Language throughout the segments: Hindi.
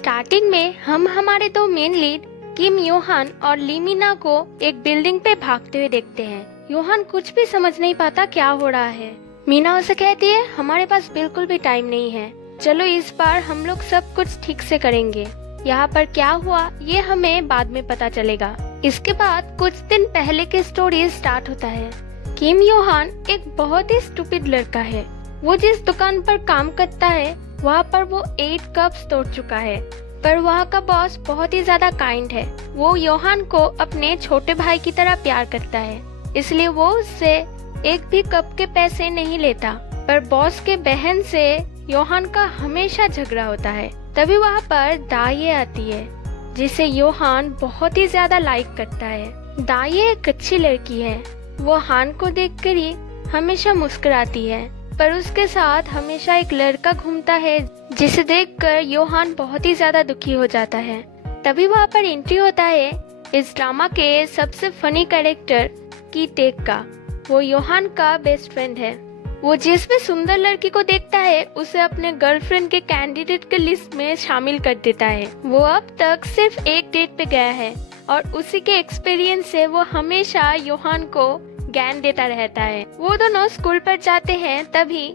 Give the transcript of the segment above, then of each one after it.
स्टार्टिंग में हम हमारे दो मेन लीड किम योहान और ली मीना को एक बिल्डिंग पे भागते हुए देखते हैं। योहान कुछ भी समझ नहीं पाता क्या हो रहा है। मीना उसे कहती है हमारे पास बिल्कुल भी टाइम नहीं है, चलो इस बार हम लोग सब कुछ ठीक से करेंगे। यहाँ पर क्या हुआ ये हमें बाद में पता चलेगा। इसके बाद कुछ दिन पहले की स्टोरी स्टार्ट होता है। किम योहान एक बहुत ही स्टूपिड लड़का है। वो जिस दुकान पर काम करता है वहाँ पर वो 8 कप्स तोड़ चुका है, पर वहाँ का बॉस बहुत ही ज्यादा काइंड है। वो योहान को अपने छोटे भाई की तरह प्यार करता है, इसलिए वो उससे एक भी कप के पैसे नहीं लेता। पर बॉस के बहन से योहान का हमेशा झगड़ा होता है। तभी वहाँ पर दाये आती है जिसे योहान बहुत ही ज्यादा लाइक करता है। दाये एक अच्छी लड़की है। वो हान को देखकर ही हमेशा मुस्कुराती है, पर उसके साथ हमेशा एक लड़का घूमता है जिसे देखकर योहान बहुत ही ज्यादा दुखी हो जाता है। तभी वहाँ पर एंट्री होता है इस ड्रामा के सबसे फनी कैरेक्टर की टेक का। वो योहान का बेस्ट फ्रेंड है। वो जिस भी सुंदर लड़की को देखता है उसे अपने गर्लफ्रेंड के कैंडिडेट के लिस्ट में शामिल कर देता है। वो अब तक सिर्फ एक डेट पे गया है और उसी के एक्सपीरियंस से वो हमेशा योहान को ज्ञान देता रहता है। वो दोनों स्कूल पर जाते हैं। तभी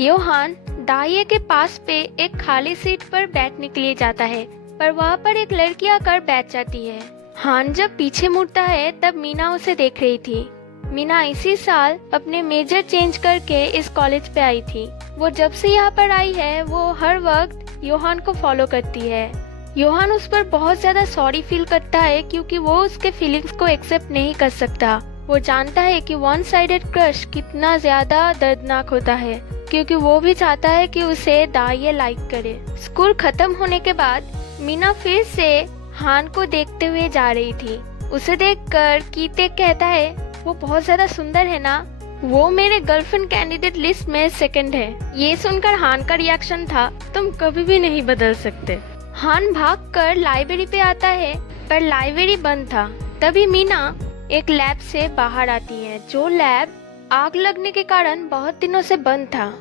योहान दाये के पास पे एक खाली सीट पर बैठने के लिए जाता है, पर वहाँ पर एक लड़की आकर बैठ जाती है। हान जब पीछे मुड़ता है तब मीना उसे देख रही थी। मीना इसी साल अपने मेजर चेंज करके इस कॉलेज पे आई थी। वो जब से यहाँ पर आई है वो हर वक्त योहान को फॉलो करती है। योहान उस पर बहुत ज्यादा सॉरी फील करता है क्योंकि वो उसके फीलिंग्स को एक्सेप्ट नहीं कर सकता। वो जानता है कि वन साइडेड क्रश कितना ज्यादा दर्दनाक होता है, क्योंकि वो भी चाहता है कि उसे दाये लाइक करे। स्कूल खत्म होने के बाद मीना फिर से हान को देखते हुए जा रही थी। उसे देखकर कीते कहता है वो बहुत ज्यादा सुंदर है ना, वो मेरे गर्लफ्रेंड कैंडिडेट लिस्ट में सेकंड है। ये सुनकर हान का रिएक्शन था तुम कभी भी नहीं बदल सकते। हान भागकर लाइब्रेरी पे आता है, पर लाइब्रेरी बंद था। तभी मीना एक लैब से बाहर आती है, जो लैब आग लगने के कारण बहुत दिनों से बंद था।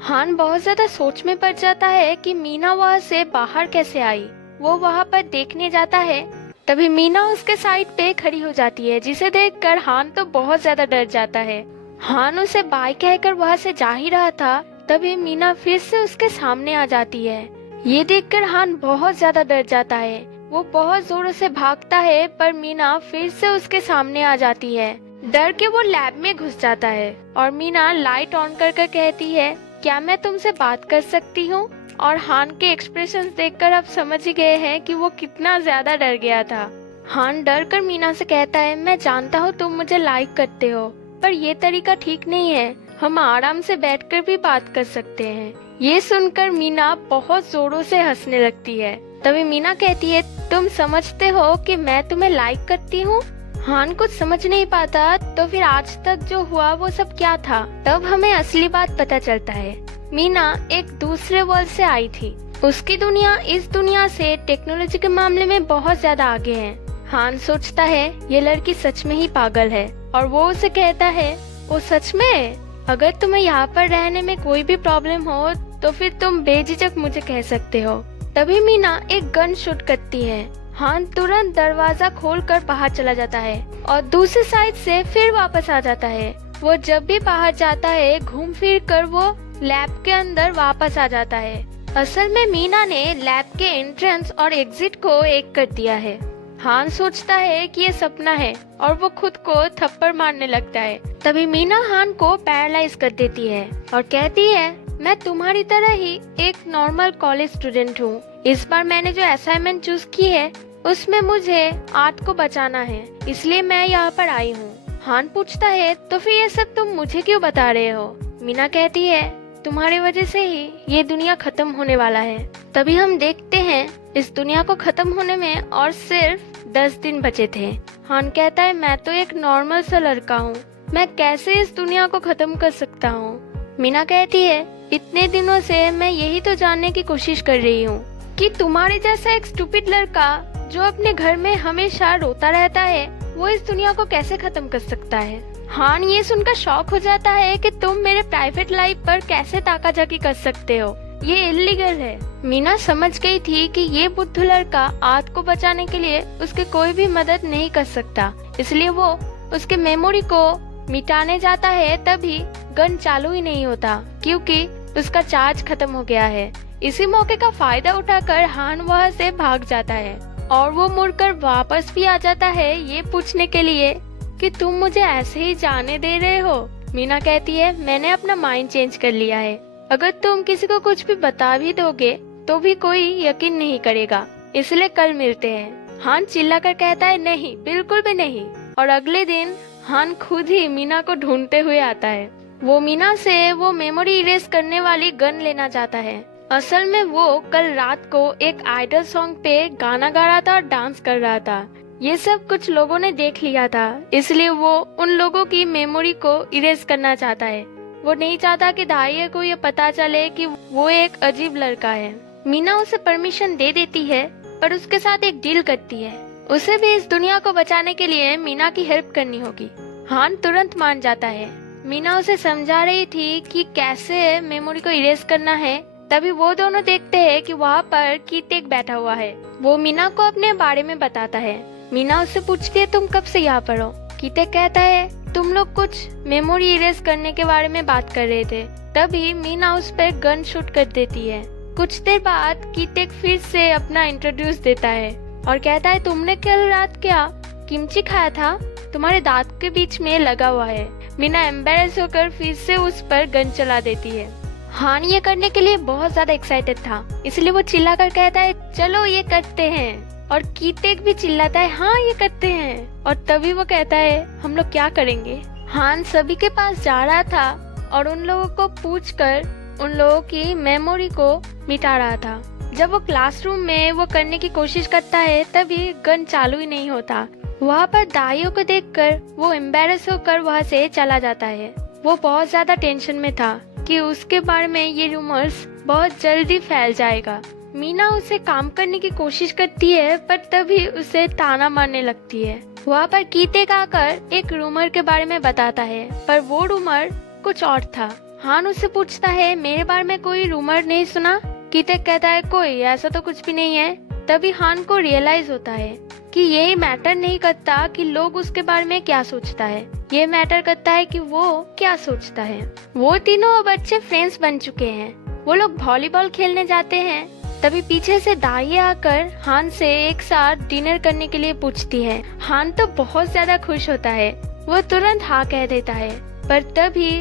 हान बहुत ज्यादा सोच में पड़ जाता है कि मीना वहाँ से बाहर कैसे आई। वो वहाँ पर देखने जाता है। तभी मीना उसके साइड पे खड़ी हो जाती है, जिसे देखकर हान तो बहुत ज्यादा डर जाता है। हान उसे बाय कहकर वहाँ से जा ही रहा था, तभी मीना फिर से उसके सामने आ जाती है। ये देखकर हान बहुत ज्यादा डर जाता है। वो बहुत जोरों से भागता है, पर मीना फिर से उसके सामने आ जाती है। डर के वो लैब में घुस जाता है और मीना लाइट ऑन कर कहती है क्या मैं तुमसे बात कर सकती हूँ। और हान के एक्सप्रेशंस देखकर आप समझ ही गए हैं कि वो कितना ज्यादा डर गया था। हान डर कर मीना से कहता है मैं जानता हूँ तुम मुझे लाइक करते हो, पर ये तरीका ठीक नहीं है, हम आराम से बैठकर भी बात कर सकते हैं। ये सुनकर मीना बहुत जोरों से हंसने लगती है। तभी मीना कहती है तुम समझते हो कि मैं तुम्हें लाइक करती हूँ। हान कुछ समझ नहीं पाता, तो फिर आज तक जो हुआ वो सब क्या था। तब हमें असली बात पता चलता है। मीना एक दूसरे वर्ल्ड से आई थी। उसकी दुनिया इस दुनिया से टेक्नोलॉजी के मामले में बहुत ज्यादा आगे है। हान सोचता है ये लड़की सच में ही पागल है, और वो उसे कहता है वो सच में, अगर तुम्हें यहाँ पर रहने में कोई भी प्रॉब्लम हो तो फिर तुम बेझिझक मुझे कह सकते हो। तभी मीना एक गन शूट करती है। हान तुरंत दरवाजा खोलकर बाहर चला जाता है और दूसरी साइड से फिर वापस आ जाता है। वो जब भी बाहर जाता है घूम फिर कर वो लैब के अंदर वापस आ जाता है। असल में मीना ने लैब के एंट्रेंस और एग्जिट को एक कर दिया है। हान सोचता है कि ये सपना है और वो खुद को थप्पड़ मारने लगता है। तभी मीना हान को पैरालाइज कर देती है और कहती है मैं तुम्हारी तरह ही एक नॉर्मल कॉलेज स्टूडेंट हूँ। इस बार मैंने जो असाइनमेंट चूज की है उसमें मुझे आर्ट को बचाना है, इसलिए मैं यहाँ पर आई हूँ। हान पूछता है तो फिर ये सब तुम मुझे क्यों बता रहे हो। मीना कहती है तुम्हारी वजह से ही ये दुनिया खत्म होने वाला है। तभी हम देखते हैं इस दुनिया को खत्म होने में और सिर्फ 10 दिन बचे थे। हान कहता है मैं तो एक नॉर्मल सा लड़का हूँ, मैं कैसे इस दुनिया को खत्म कर सकता हूँ। मीना कहती है इतने दिनों से मैं यही तो जानने की कोशिश कर रही हूँ कि तुम्हारे जैसा एक स्टूपिड लड़का जो अपने घर में हमेशा रोता रहता है वो इस दुनिया को कैसे खत्म कर सकता है। हान ये सुनकर शॉक हो जाता है कि तुम मेरे प्राइवेट लाइफ पर कैसे ताकाझाकी कर सकते हो। ये इल्लीगल है। मीना समझ गई थी कि ये बुद्धू लड़का आद को बचाने के लिए उसकी कोई भी मदद नहीं कर सकता, इसलिए वो उसके मेमोरी को मिटाने जाता है, तभी गन चालू ही नहीं होता क्योंकि उसका चार्ज खत्म हो गया है। इसी मौके का फायदा उठाकर हान वहाँ से भाग जाता है और वो मुड़कर वापस भी आ जाता है ये पूछने के लिए कि तुम मुझे ऐसे ही जाने दे रहे हो। मीना कहती है, मैंने अपना माइंड चेंज कर लिया है। अगर तुम किसी को कुछ भी बता भी दोगे तो भी कोई यकीन नहीं करेगा, इसलिए कल मिलते हैं। हान चिल्लाकर कहता है, नहीं, बिल्कुल भी नहीं। और अगले दिन हान खुद ही मीना को ढूंढते हुए आता है। वो मीना से वो मेमोरी इरेज करने वाली गन लेना चाहता है। असल में वो कल रात को एक आइडल सॉन्ग पे गाना गा रहा था और डांस कर रहा था। ये सब कुछ लोगों ने देख लिया था, इसलिए वो उन लोगों की मेमोरी को इरेज करना चाहता है। वो नहीं चाहता कि दाहिए को ये पता चले कि वो एक अजीब लड़का है। मीना उसे परमिशन दे देती है, पर उसके साथ एक डील करती है। उसे भी इस दुनिया को बचाने के लिए मीना की हेल्प करनी होगी। हान तुरंत मान जाता है। मीना उसे समझा रही थी कि कैसे मेमोरी को इरेज करना है, तभी वो दोनों देखते हैं कि वहाँ पर कीतेक बैठा हुआ है। वो मीना को अपने बारे में बताता है। मीना उससे पूछती है, तुम कब से यहाँ पर हो? कीतेक कहता है, तुम लोग कुछ मेमोरी इरेज करने के बारे में बात कर रहे थे। तभी मीना उस पर गन शूट कर देती है। कुछ देर बाद कीतेक फिर से अपना इंट्रोड्यूस देता है और कहता है, तुमने कल रात क्या किमची खाया था? तुम्हारे दांत के बीच में लगा हुआ है। मीना एम्बेरस होकर फिर से उस पर गन चला देती है। हान ये करने के लिए बहुत ज्यादा एक्साइटेड था, इसलिए वो चिल्लाकर कहता है, चलो ये करते हैं। और कीतेक भी चिल्लाता है, हाँ ये करते हैं। और तभी वो कहता है, हम लोग क्या करेंगे? हान सभी के पास जा रहा था और उन लोगों को पूछकर उन लोगों की मेमोरी को मिटा रहा था। जब वो क्लासरूम में वो करने की कोशिश करता है, तभी गन चालू ही नहीं होता। वहाँ पर दाइयों को देखकर वो एम्बेरस होकर वहाँ से चला जाता है। वो बहुत ज्यादा टेंशन में था कि उसके बारे में ये रूमर्स बहुत जल्दी फैल जाएगा। मीना उसे काम करने की कोशिश करती है, पर तभी उसे ताना मारने लगती है। वहाँ पर कीतेक आकर एक रूमर के बारे में बताता है, पर वो रूमर कुछ और था। हान उससे पूछता है, मेरे बारे में कोई रूमर नहीं सुना? कीतेक कहता है, कोई ऐसा तो कुछ भी नहीं है। तभी हान को रियलाइज होता है कि यही मैटर नहीं करता कि लोग उसके बारे में क्या सोचता है, ये मैटर करता है कि वो क्या सोचता है। वो तीनों अब अच्छे फ्रेंड्स बन चुके हैं। वो लोग वॉलीबॉल खेलने जाते हैं। तभी पीछे से दाइये आकर हान से एक साथ डिनर करने के लिए पूछती है। हान तो बहुत ज्यादा खुश होता है, वो तुरंत हाँ कह देता है। पर तभी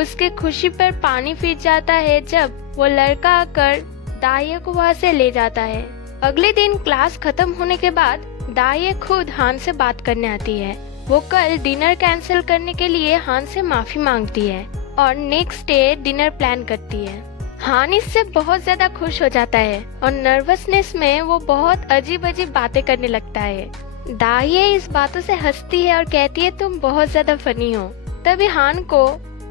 उसके खुशी पर पानी फिर जाता है जब वो लड़का आकर दाइये को वहाँ से ले जाता है। अगले दिन क्लास खत्म होने के बाद दाइये खुद हान से बात करने आती है। वो कल डिनर कैंसिल करने के लिए हान से माफी मांगती है और नेक्स्ट डे डिनर प्लान करती है। हान इससे बहुत ज्यादा खुश हो जाता है और नर्वसनेस में वो बहुत अजीब अजीब बातें करने लगता है। दाइये इस बातों से हंसती है और कहती है, तुम बहुत ज्यादा फनी हो। तभी हान को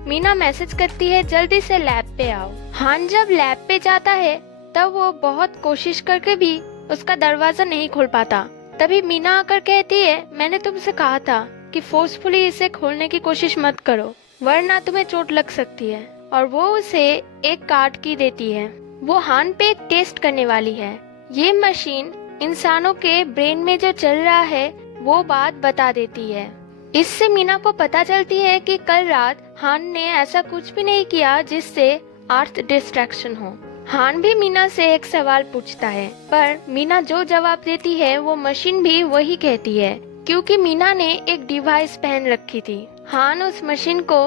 मीना मैसेज करती है, जल्दी से लैब पे आओ। हान जब लैब पे जाता है तब वो बहुत कोशिश करके भी उसका दरवाजा नहीं खोल पाता। तभी मीना आकर कहती है, मैंने तुमसे कहा था कि फोर्सफुली इसे खोलने की कोशिश मत करो, वरना तुम्हें चोट लग सकती है। और वो उसे एक कार्ड की देती है। वो हान पे एक टेस्ट करने वाली है। ये मशीन इंसानों के ब्रेन में जो चल रहा है वो बात बता देती है। इससे मीना को पता चलती है कि कल रात हान ने ऐसा कुछ भी नहीं किया जिससे अर्थ डिस्ट्रैक्शन हो। हान भी मीना से एक सवाल पूछता है, पर मीना जो जवाब देती है वो मशीन भी वही कहती है, क्योंकि मीना ने एक डिवाइस पहन रखी थी। हान उस मशीन को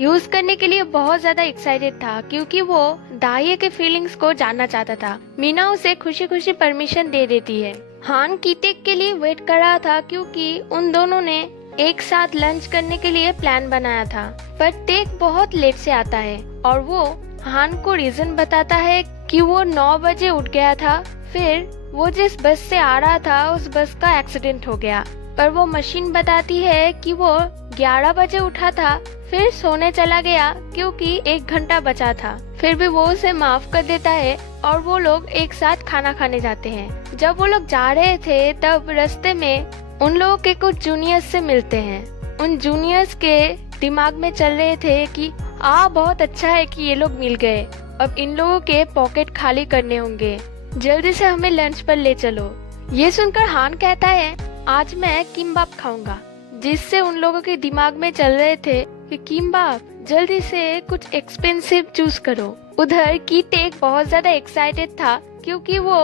यूज करने के लिए बहुत ज्यादा एक्साइटेड था, क्योंकि वो दाइये के फीलिंग्स को जानना चाहता था। मीना उसे खुशी खुशी परमिशन दे देती है। हान कीतेक के लिए वेट कर रहा था, क्योंकि उन दोनों ने एक साथ लंच करने के लिए प्लान बनाया था। पर टेक बहुत लेट से आता है और वो हान को रीजन बताता है कि वो 9 बजे उठ गया था, फिर वो जिस बस से आ रहा था उस बस का एक्सीडेंट हो गया। पर वो मशीन बताती है कि वो 11 बजे उठा था, फिर सोने चला गया क्योंकि 1 घंटा बचा था। फिर भी वो उसे माफ कर देता है और वो लोग एक साथ खाना खाने जाते हैं। जब वो लोग जा रहे थे तब रास्ते में उन लोगों के कुछ जूनियर्स से मिलते हैं। उन जूनियर्स के दिमाग में चल रहे थे कि बहुत अच्छा है कि ये लोग मिल गए। अब इन लोगों के पॉकेट खाली करने होंगे, जल्दी से हमें लंच पर ले चलो। ये सुनकर हान कहता है आज मैं किम्बाप खाऊंगा, जिससे उन लोगों के दिमाग में चल रहे थे कि किम्बाप, जल्दी से कुछ एक्सपेंसिव चूज करो। उधर कीटेक बहुत ज्यादा एक्साइटेड था क्योंकि वो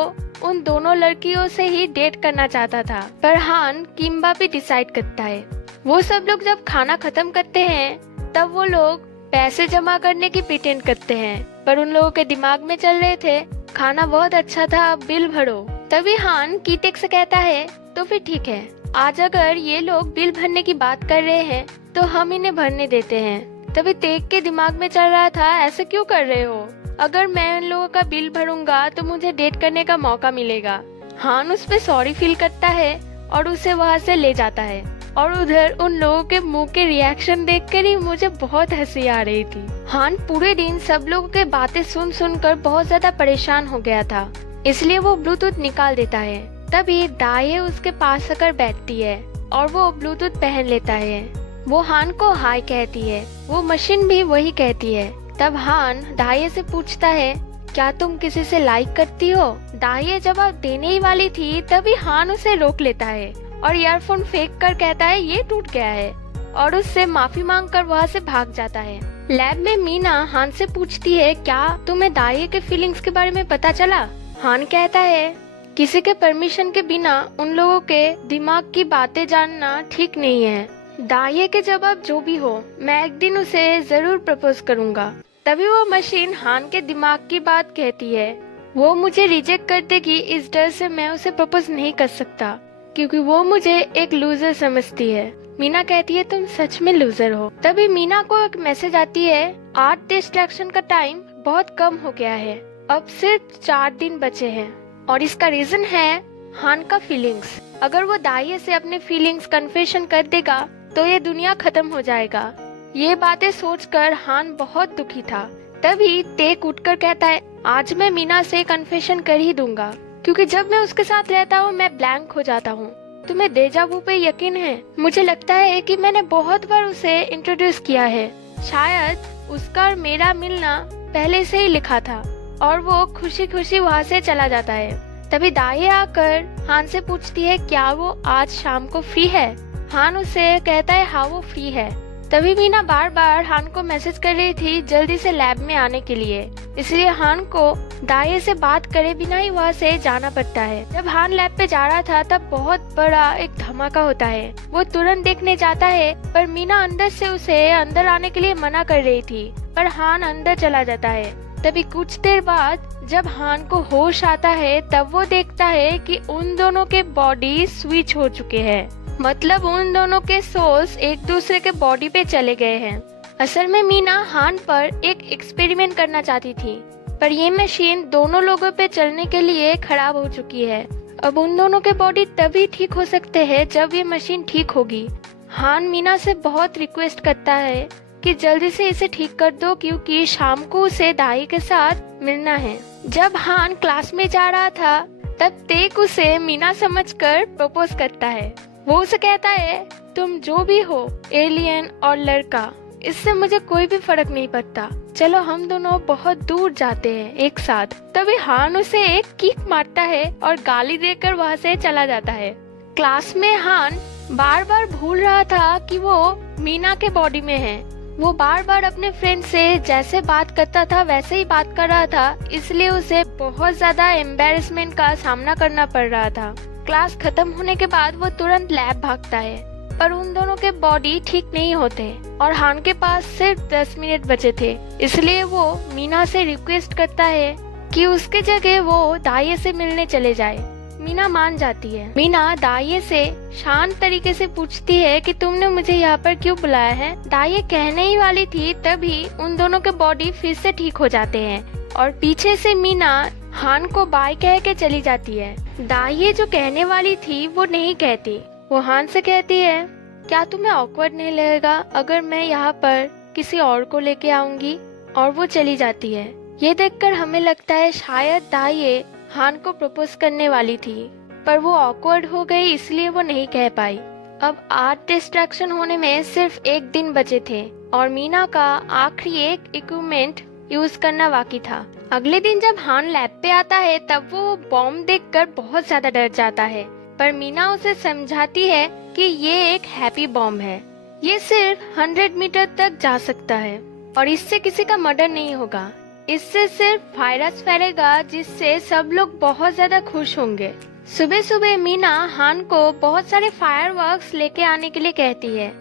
उन दोनों लड़कियों से ही डेट करना चाहता था, पर हान किम्बाप ही डिसाइड करता है। वो सब लोग जब खाना खत्म करते हैं तब वो लोग पैसे जमा करने की प्रिटेंड करते हैं, पर उन लोगों के दिमाग में चल रहे थे खाना बहुत अच्छा था, बिल भरो। तभी हान कीटेक से कहता है तो फिर ठीक है, आज अगर ये लोग बिल भरने की बात कर रहे हैं तो हम इन्हें भरने देते हैं। तभी तेग के दिमाग में चल रहा था ऐसे क्यों कर रहे हो, अगर मैं उन लोगों का बिल भरूंगा तो मुझे डेट करने का मौका मिलेगा। हान उस पे सॉरी फील करता है और उसे वहाँ से ले जाता है। और उधर उन लोगों के मुंह के रिएक्शन देखकर ही मुझे बहुत हंसी आ रही थी। हान पूरे दिन सब लोगों के बातें सुन सुनकर बहुत ज्यादा परेशान हो गया था, इसलिए वो ब्लूटूथ निकाल देता है। तभी दाये उसके पास आकर बैठती है और वो ब्लूटूथ पहन लेता है। वो हान को हाय कहती है, वो मशीन भी वही कहती है। तब हान दाये से पूछता है क्या तुम किसी से लाइक करती हो। दाये जवाब देने ही वाली थी तभी हान उसे रोक लेता है और ईयरफोन फेंक कर कहता है ये टूट गया है, और उससे माफी मांगकर वहाँ से भाग जाता है। लैब में मीना हान से पूछती है क्या तुम्हें दाये के फीलिंग्स के बारे में पता चला। हान कहता है किसी के परमिशन के बिना उन लोगों के दिमाग की बातें जानना ठीक नहीं है। दाये के जवाब जो भी हो, मैं एक दिन उसे जरूर प्रपोज करूंगा। तभी वो मशीन हान के दिमाग की बात कहती है, वो मुझे रिजेक्ट कर देगी, इस डर से मैं उसे प्रपोज नहीं कर सकता क्योंकि वो मुझे एक लूजर समझती है। मीना कहती है तुम सच में लूजर हो। तभी मीना को एक मैसेज आती है आर्ट डिस्ट्रैक्शन का टाइम बहुत कम हो गया है, अब सिर्फ 4 दिन बचे हैं, और इसका रीजन है हान का फीलिंग्स। अगर वो दाये से अपने फीलिंग्स कन्फेशन कर देगा तो ये दुनिया खत्म हो जाएगा। ये बातें सोचकर हान बहुत दुखी था। तभी टेक उठकर कहता है आज मैं मीना से कन्फेशन कर ही दूंगा, क्योंकि जब मैं उसके साथ रहता हूँ मैं ब्लैंक हो जाता हूँ। तुम्हें डेजा वू पे यकीन है? मुझे लगता है कि मैंने बहुत बार उसे इंट्रोड्यूस किया है, शायद उसका और मेरा मिलना पहले से ही लिखा था। और वो खुशी खुशी वहाँ से चला जाता है। तभी दाये आकर हान से पूछती है क्या वो आज शाम को फ्री है। हान उसे कहता है हाँ वो फ्री है। तभी मीना बार बार हान को मैसेज कर रही थी जल्दी से लैब में आने के लिए, इसलिए हान को दाये से बात करे बिना ही वहाँ से जाना पड़ता है। जब हान लैब पे जा रहा था तब बहुत बड़ा एक धमाका होता है। वो तुरंत देखने जाता है, पर मीना अंदर से उसे अंदर आने के लिए मना कर रही थी, पर हान अंदर चला जाता है। तभी कुछ देर बाद जब हान को होश आता है तब वो देखता है कि उन दोनों के बॉडी स्विच हो चुके हैं, मतलब उन दोनों के सोल्स एक दूसरे के बॉडी पे चले गए हैं। असल में मीना हान पर एक एक्सपेरिमेंट करना चाहती थी, पर ये मशीन दोनों लोगों पे चलने के लिए खराब हो चुकी है। अब उन दोनों के बॉडी तभी ठीक हो सकते हैं जब ये मशीन ठीक होगी। हान मीना से बहुत रिक्वेस्ट करता है कि जल्दी से इसे ठीक कर दो, क्योंकि शाम को उसे दाई के साथ मिलना है। जब हान क्लास में जा रहा था तब तेक उसे मीना समझकर प्रपोज करता है। वो उसे कहता है तुम जो भी हो, एलियन और लड़का, इससे मुझे कोई भी फर्क नहीं पड़ता, चलो हम दोनों बहुत दूर जाते हैं एक साथ। तभी हान उसे एक किक मारता है और गाली देकर वहाँ से चला जाता है। क्लास में हान बार बार भूल रहा था कि वो मीना के बॉडी में है। वो बार बार अपने फ्रेंड से जैसे बात करता था वैसे ही बात कर रहा था, इसलिए उसे बहुत ज्यादा एम्बेरसमेंट का सामना करना पड़ रहा था। क्लास खत्म होने के बाद वो तुरंत लैब भागता है, पर उन दोनों के बॉडी ठीक नहीं होते और हान के पास सिर्फ 10 मिनट बचे थे, इसलिए वो मीना से रिक्वेस्ट करता है कि उसके जगह वो दाये से मिलने चले जाए। मीना मान जाती है। मीना दाये से शांत तरीके से पूछती है कि तुमने मुझे यहाँ पर क्यों बुलाया है। दाये कहने ही वाली थी तभी उन दोनों के बॉडी फिर से ठीक हो जाते हैं और पीछे से मीना हान को बाय कह के चली जाती है। दाये जो कहने वाली थी वो नहीं कहती, वो हान से कहती है क्या तुम्हें ऑकवर्ड नहीं लगेगा अगर मैं यहाँ पर किसी और को लेके आऊंगी, और वो चली जाती है। ये देखकर हमें लगता है शायद दाये हान को प्रपोज करने वाली थी, पर वो ऑकवर्ड हो गई इसलिए वो नहीं कह पाई। अब आर्ट डिस्ट्रैक्शन होने में सिर्फ 1 दिन बचे थे और मीना का आखिरी एक इक्विपमेंट यूज करना बाकी था। अगले दिन जब हान लैब पे आता है तब वो बॉम्ब देखकर बहुत ज्यादा डर जाता है, पर मीना उसे समझाती है कि ये एक हैप्पी बॉम्ब है, ये सिर्फ 100 मीटर तक जा सकता है और इससे किसी का मर्डर नहीं होगा। इससे सिर्फ वायरस फैलेगा जिससे सब लोग बहुत ज्यादा खुश होंगे। सुबह सुबह मीना हान को बहुत सारे फायरवर्क्स लेके आने के लिए कहती है।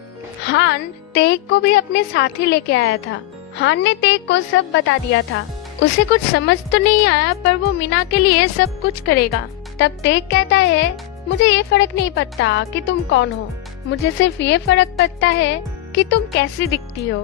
हान तेग को भी अपने साथ ही लेके आया था। हान ने तेग को सब बता दिया था। उसे कुछ समझ तो नहीं आया पर वो मीना के लिए सब कुछ करेगा। तब तेग कहता है, मुझे ये फर्क नहीं पड़ता कि तुम कौन हो, मुझे सिर्फ ये फर्क पड़ता है कि तुम कैसी दिखती हो।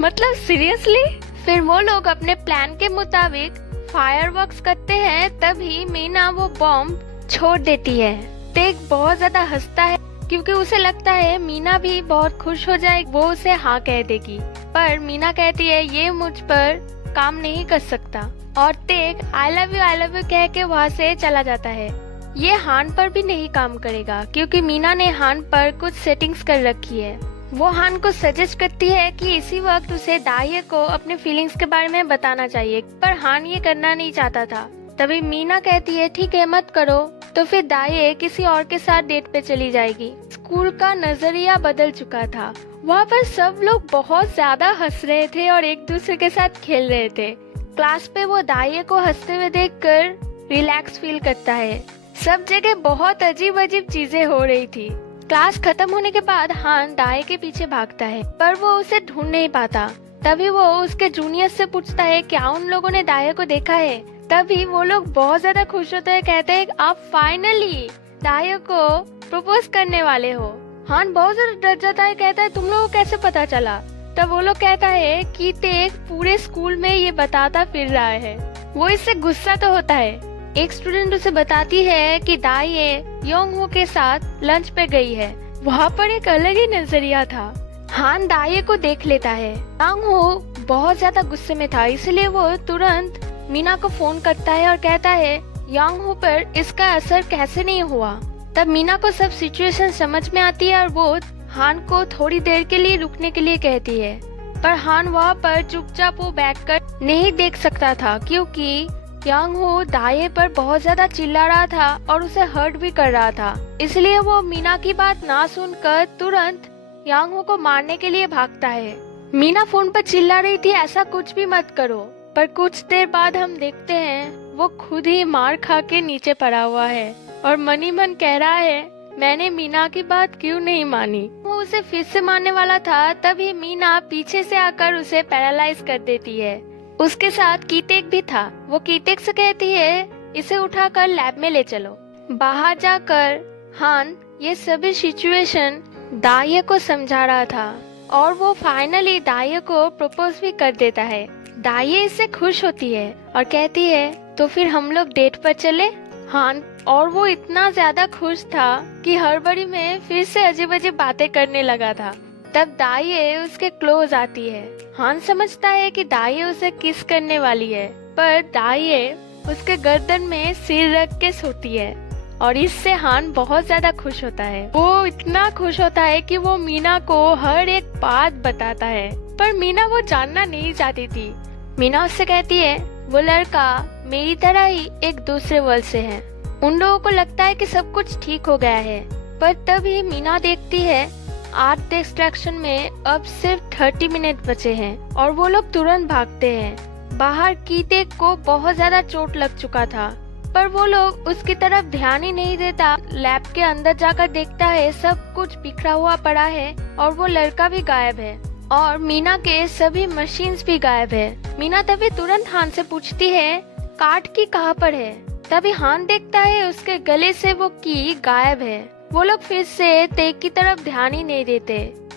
मतलब सीरियसली? फिर वो लोग अपने प्लान के मुताबिक फायरवर्क्स करते हैं, तभी मीना वो बॉम्ब छोड़ देती है। तेग बहुत ज्यादा हंसता है क्योंकि उसे लगता है मीना भी बहुत खुश हो जाए, वो उसे हाँ कह देगी। पर मीना कहती है ये मुझ पर काम नहीं कर सकता और तेग आई लव यू कह के वहाँ से चला जाता है। ये हान पर भी नहीं काम करेगा क्योंकि मीना ने हान पर कुछ सेटिंग्स कर रखी है। वो हान को सजेस्ट करती है कि इसी वक्त उसे दाहिए को अपने फीलिंग्स के बारे में बताना चाहिए, पर हान ये करना नहीं चाहता था। तभी मीना कहती है ठीक है मत करो, तो फिर दाहिए किसी और के साथ डेट पे चली जाएगी। स्कूल का नजरिया बदल चुका था। वहाँ पर सब लोग बहुत ज्यादा हंस रहे थे और एक दूसरे के साथ खेल रहे थे। क्लास पे वो दाहिए को हंसते हुए देखकर रिलैक्स फील करता है। सब जगह बहुत अजीब अजीब चीजें हो रही थी। क्लास खत्म होने के बाद हान दाहिए के पीछे भागता है पर वो उसे ढूंढ नहीं पाता। तभी वो उसके जूनियर से पूछता है क्या उन लोगों ने दाहिए को देखा है। तभी वो लोग बहुत ज्यादा खुश होते हैं, कहते हैं आप फाइनली दाहिए को प्रपोज करने वाले हो। हान बहुत ज्यादा डर जाता है, कहता है तुम लोगों को कैसे पता चला। तब वो लोग कहता है कि तेग पूरे स्कूल में ये बताता फिर रहा है। वो इससे गुस्सा तो होता है। एक स्टूडेंट उसे बताती है कि दाहिए योंग हो के साथ लंच पे गई है। वहाँ पर एक अलग ही नजरिया था। हान दाहिए को देख लेता है। योंग हो बहुत ज्यादा गुस्से में था, इसलिए वो तुरंत मीना को फोन करता है और कहता है योंग हो पर इसका असर कैसे नहीं हुआ। तब मीना को सब सिचुएशन समझ में आती है और वो हान को थोड़ी देर के लिए रुकने के लिए कहती है, पर हान वहाँ पर चुपचाप वो बैठकर नहीं देख सकता था क्योंकि योंग हो दाहिए पर बहुत ज्यादा चिल्ला रहा था और उसे हर्ट भी कर रहा था। इसलिए वो मीना की बात ना सुनकर तुरंत योंग हो को मारने के लिए भागता है। मीना फोन पर चिल्ला रही थी ऐसा कुछ भी मत करो, पर कुछ देर बाद हम देखते हैं वो खुद ही मार खा के नीचे पड़ा हुआ है और मनी मन कह रहा है मैंने मीना की बात क्यों नहीं मानी। वो उसे फिर से मारने वाला था, तभी मीना पीछे से आकर उसे पैरालाइज कर देती है। उसके साथ कीतेक भी था। वो कीतेक से कहती है इसे उठाकर लैब में ले चलो। बाहर जाकर हान ये सभी सिचुएशन दाहिए को समझा रहा था और वो फाइनली दाहिए को प्रपोज भी कर देता है। दाहिए इससे खुश होती है और कहती है तो फिर हम लोग डेट पर चले। हान और वो इतना ज्यादा खुश था कि हड़बड़ी में फिर से अजीब अजीब बातें करने लगा था। तब दाहिए उसके क्लोज आती है। हान समझता है कि दाहिए उसे किस करने वाली है, पर दाहिए उसके गर्दन में सिर रख के सोती है और इससे हान बहुत ज्यादा खुश होता है। वो इतना खुश होता है कि वो मीना को हर एक बात बताता है, पर मीना वो जानना नहीं चाहती थी। मीना उससे कहती है वो लड़का मेरी तरह ही एक दूसरे वर्ल्ड से है। उन लोगों को लगता है कि सब कुछ ठीक हो गया है, पर तभी मीना देखती है आर्ट डिस्ट्रैक्शन में अब सिर्फ 30 मिनट बचे हैं और वो लोग तुरंत भागते हैं। बाहर कीतेक को बहुत ज्यादा चोट लग चुका था, पर वो लोग उसकी तरफ ध्यान ही नहीं देता। लैब के अंदर जाकर देखता है सब कुछ बिखरा हुआ पड़ा है और वो लड़का भी गायब है और मीना के सभी मशीन्स भी गायब है। मीना तभी तुरंत हान से पूछती है कार्ड की कहाँ पर है। तभी हान देखता है उसके गले से वो की गायब है। वो लोग फिर से तेग की तरफ ध्यान ही नहीं देते।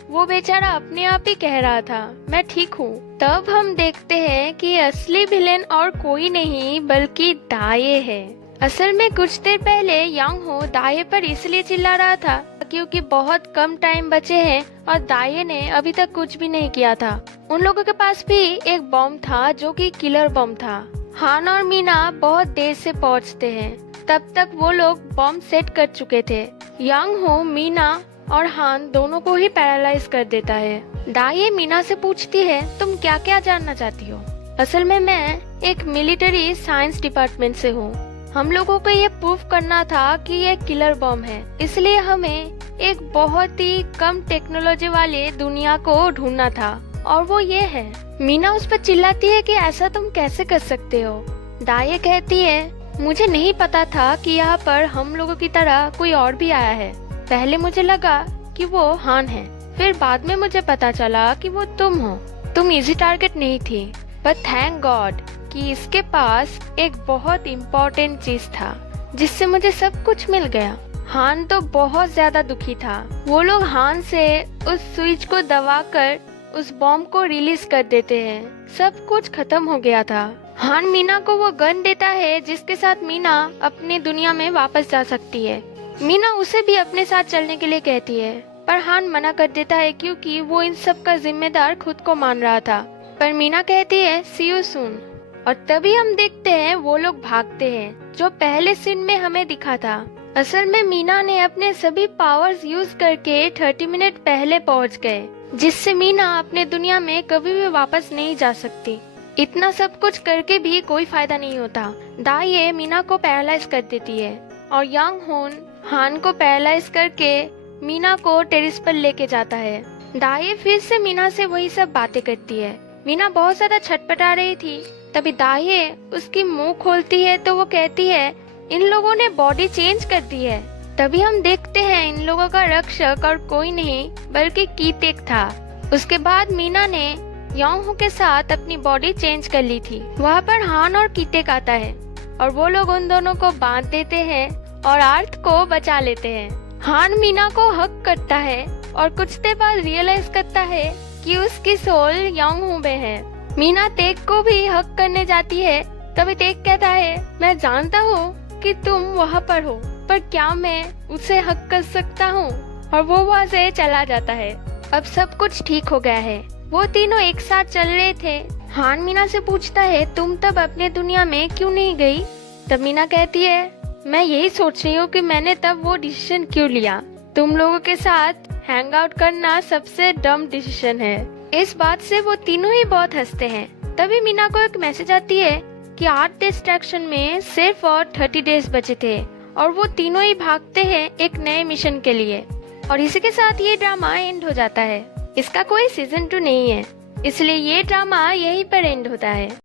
वो बेचारा अपने आप ही कह रहा था मैं ठीक हूँ। तब हम देखते हैं कि असली विलेन और कोई नहीं बल्कि दाहिए है। असल में कुछ देर पहले योंग हो दाहिए पर इसलिए चिल्ला रहा था क्योंकि बहुत कम टाइम बचे हैं और दाहिए ने अभी तक कुछ भी नहीं किया था। उन लोगों के पास भी एक बॉम्ब था जो कि किलर बॉम्ब था। हान और मीना बहुत देर से पहुंचते हैं। तब तक वो लोग बॉम्ब सेट कर चुके थे। योंग हो मीना और हान दोनों को ही पैरालाइज कर देता है। दाहिए मीना से पूछती है तुम क्या क्या जानना चाहती हो। असल में मैं एक मिलिट्री साइंस डिपार्टमेंट से हूँ। हम लोगों को ये प्रूफ करना था कि ये किलर बम है, इसलिए हमें एक बहुत ही कम टेक्नोलॉजी वाले दुनिया को ढूंढना था और वो ये है। मीना उस पर चिल्लाती है कि ऐसा तुम कैसे कर सकते हो। दाये कहती है मुझे नहीं पता था कि यहाँ पर हम लोगों की तरह कोई और भी आया है। पहले मुझे लगा कि वो हान है, फिर बाद में मुझे पता चला कि वो तुम हो। तुम इजी टारगेट नहीं थी, पर थैंक गॉड कि इसके पास एक बहुत इम्पोर्टेंट चीज था जिससे मुझे सब कुछ मिल गया। हान तो बहुत ज्यादा दुखी था। वो लोग हान से उस स्विच को दबाकर उस बॉम्ब को रिलीज कर देते हैं। सब कुछ खत्म हो गया था। हान मीना को वो गन देता है जिसके साथ मीना अपनी दुनिया में वापस जा सकती है। मीना उसे भी अपने साथ चलने के लिए कहती है, पर हान मना कर देता है क्योंकि वो इन सब का जिम्मेदार खुद को मान रहा था। पर मीना कहती है सी यू सून, और तभी हम देखते हैं वो लोग भागते हैं जो पहले सीन में हमें दिखा था। असल में मीना ने अपने सभी पावर्स यूज करके 30 मिनट पहले पहुंच गए, जिससे मीना अपने दुनिया में कभी भी वापस नहीं जा सकती। इतना सब कुछ करके भी कोई फायदा नहीं होता। दाये मीना को पैरालाइज कर देती है और यांग होन हान को पैरालाइज करके मीना को टेरिस पर लेके जाता है। दाये फिर से मीना से वही सब बातें करती है। मीना बहुत ज्यादा छटपटा रही थी, तभी दाये उसकी मुंह खोलती है तो वो कहती है इन लोगों ने बॉडी चेंज कर दी है। तभी हम देखते हैं इन लोगों का रक्षक और कोई नहीं बल्कि कीटेक था। उसके बाद मीना ने यांग के साथ अपनी बॉडी चेंज कर ली थी। वहाँ पर हान और कीटेक आता है और वो लोग उन दोनों को बांध देते हैं और अर्थ को बचा लेते हैं। हान मीना को हक करता है और कुछ देर बाद रियलाइज करता है कि उसकी सोल यांग में है। मीना तेक को भी हक करने जाती है, तभी तेक कहता है मैं जानता हूँ कि तुम वहाँ पर हो, पर क्या मैं उसे हक कर सकता हूँ? और वो वहाँ से चला जाता है। अब सब कुछ ठीक हो गया है। वो तीनों एक साथ चल रहे थे। हान मीना से पूछता है तुम तब अपने दुनिया में क्यों नहीं गई? तब मीना कहती है मैं यही सोच रही हूँ कि मैंने तब वो डिसीजन क्यों लिया। तुम लोगों के साथ हैंग आउट करना सबसे डम डिसीजन है। इस बात से वो तीनों ही बहुत हंसते हैं। तभी मीना को एक मैसेज आती है कि 8 डिस्ट्रैक्शन में सिर्फ और 30 डेज बचे थे और वो तीनों ही भागते हैं एक नए मिशन के लिए। और इसी के साथ ये ड्रामा एंड हो जाता है। इसका कोई सीजन 2 नहीं है, इसलिए ये ड्रामा यहीं पर एंड होता है।